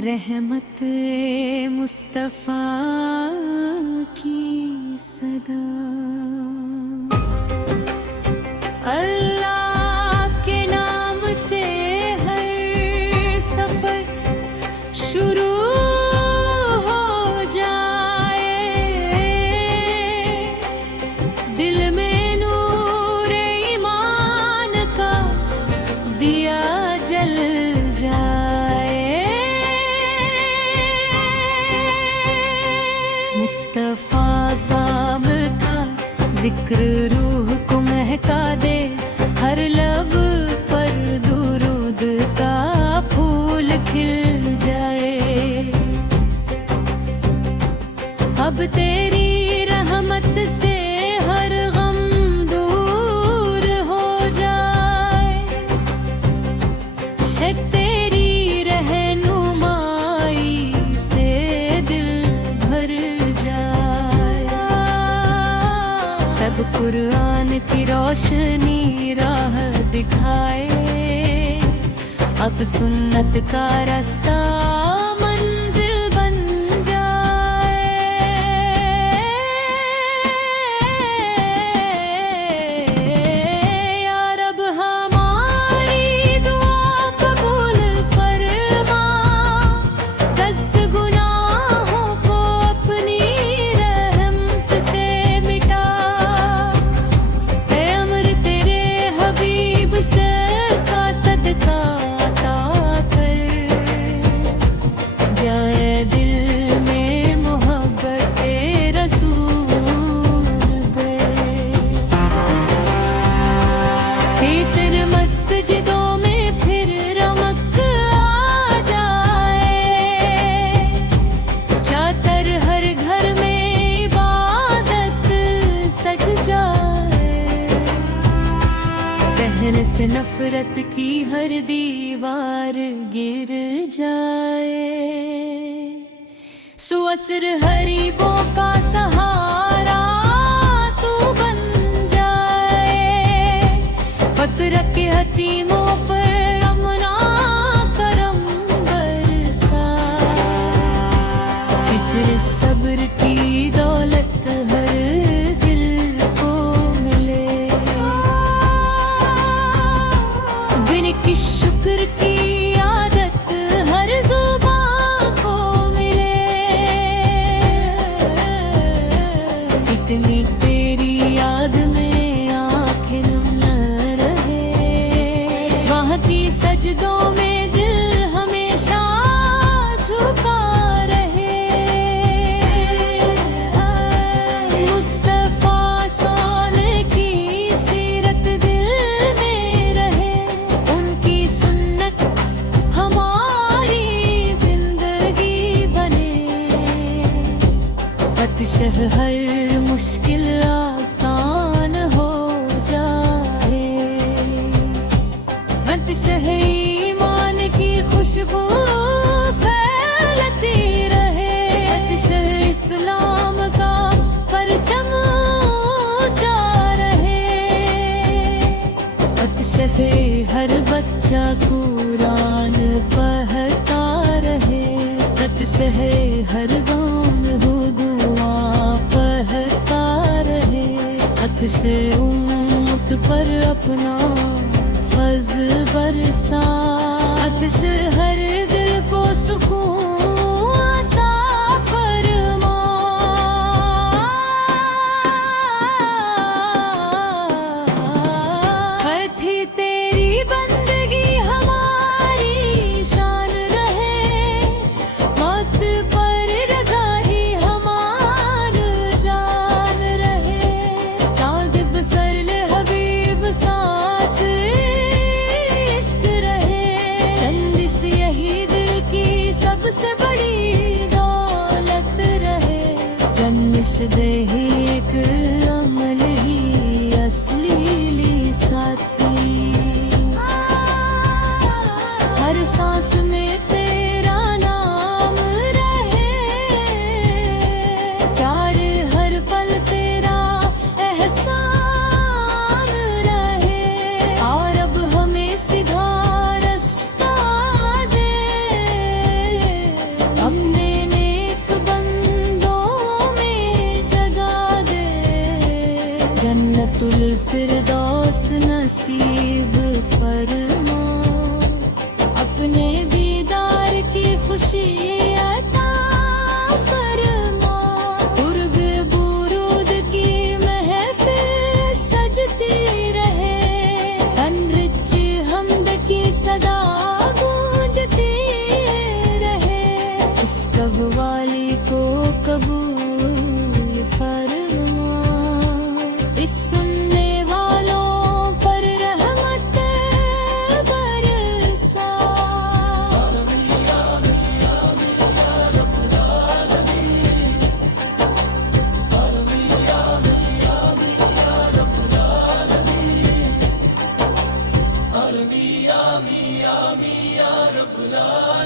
रहमत मुस्तफ़ा की सदा अल्लाह के नाम से हर सफर शुरू हो जाए, दिल में नूर ईमान का दिया जल जाए। मुस्तफ़ा ज़ाम का जिक्र रूह को महका दे, हर लब पर दुरूद का फूल खिल जाए। अब तेरी रहमत से हर गम दूर हो जाए, शक तेरी रहनुमाई से दिल भर जाए। सब कुरान की रोशनी राह दिखाए, अब सुन्नत का रास्ता मंजिल बन जाए। या रब हमारी दुआ कबूल फरमा, दस गुनाहों को अपनी रहमत से मिटा। है अमर तेरे हबीब से का सदका अता कर, जाए दिल में मोहब्बत रसूल बे। तेरे मस्जिदों में फिर रमक आ जाए, चादर हर घर में इबादत सज जाए। कहर से नफरत की हर दीवार गिर जाए, सुअसर हरीबों का सहारा तू बन जाए। फक्र के हतीमों पर अमना करम बरसा, सिक्र सब्र की दौलत हर दिल को मिले। बिन की शुक्र की आदत हर जुबान को मिले। इतनी तेरी याद में आँखें नम न रहे, वहती सजदों में दिल हमेशा झुका रहे। मुस्तफ़ा साले की सीरत दिल में रहे, उनकी सुन्नत हमारी जिंदगी बने। बतशह हर मुश्किल आसान हो जाए, बतशह ईमान की खुशबू फैलती रहे। बतशह इस्लाम का परचम ऊंचा रहे, बतशह हर बच्चा कुरान पढ़ता रहे। बतशह हर गाँव में हो दुआ पढ़ता रहे। बतशह उम्मत पर अपना फज़्ल बरसा, बतशह हर दिल को सुकून अता फरमा। थी तेरी बंदगी हमारी शान रहे, मौत पर रज़ा ही हमार जान रहे। तादिब सरले हबीब सांस इश्क रहे, चंदिश यही दिल की सबसे बड़ी दौलत रहे। जन्निश दे ही एक अमल ही असली साथी, हर सांस में तेरा नाम रहे। जन्नतुल फिरदौस नसीब फरमा, अपने दीदार की खुशी अता फरमा। कुर्ब बुरूद की महफिल सजती रहे, अनरिच हमद की सदा गूंजती रहे। इस कव्वाली को कबूल फरमा, इस सुनने वालों पर रहमत बरसा। आमीन या रब्बुल आलमीन।